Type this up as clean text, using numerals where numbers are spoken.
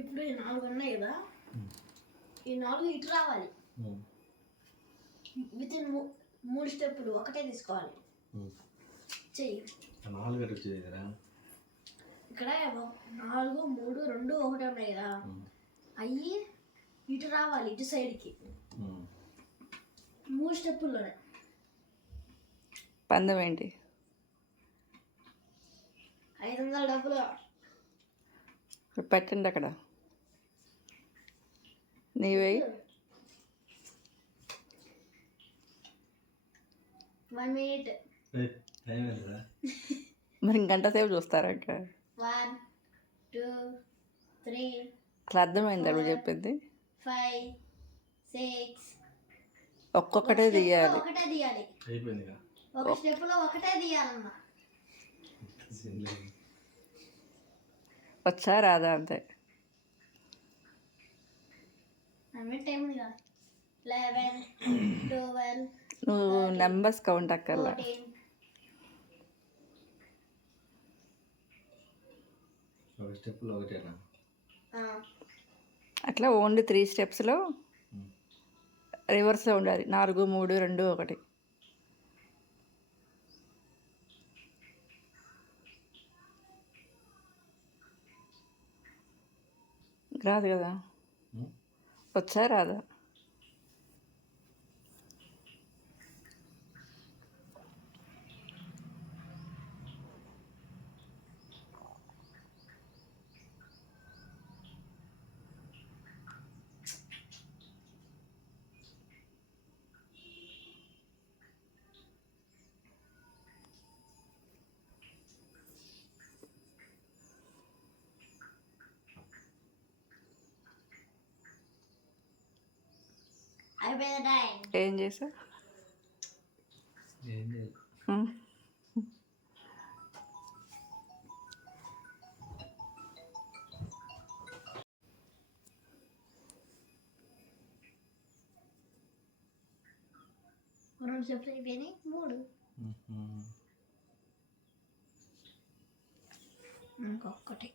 ఇప్పుడు ఈ 4 ఉన్నాయి కదా, ఈ 4 ఇటు రావాలి. విత్ ఇన్ 3 స్టెప్పులు ఒకటే తీసుకోవాలి. చెయ్యి 4 వచ్చేది కదా, ఇక్కడ 4, 3, 2, 1 ఉన్నాయి కదా, అవి ఇటు రావాలి, ఇటు సైడ్కి 3 స్టెప్పుల్లోనే. పందెం ఏంటి? 500 డబ్బులు. పెట్టండి అక్కడ. నీవే 1 minute. టైం ఎంతరా? మరి గంట సేపు చూస్తారా ఇంకా? 1, 2, 3, అసలు అర్థమైందా నువ్వు చెప్పింది? 5, 6. ఒక్కొక్కటే తీయాలి. ఒకటే తీయాలి. అయిపోయిందిగా. ఒక స్టెప్లో ఒకటే తీయాలన్నా. వచ్చా రాదా అంతే. టైం ఉంది కదా, 11, 12. నువ్వు నెంబర్స్ కౌంట్ అక్కర్లా. 14. ఒక స్టెప్లో ఒకటేనా? అట్లా ఓన్లీ 3 స్టెప్స్లో రివర్స్లో ఉండాలి. 4, 3, 2, 1. రాదు కదా. వచ్చా రాదా? అయిపోయింది టైం. ఏం చేసా? ఏం లేదు. రెండు స్టెప్స్ అయిపోయినాయి. 3 ఇంకొకటి.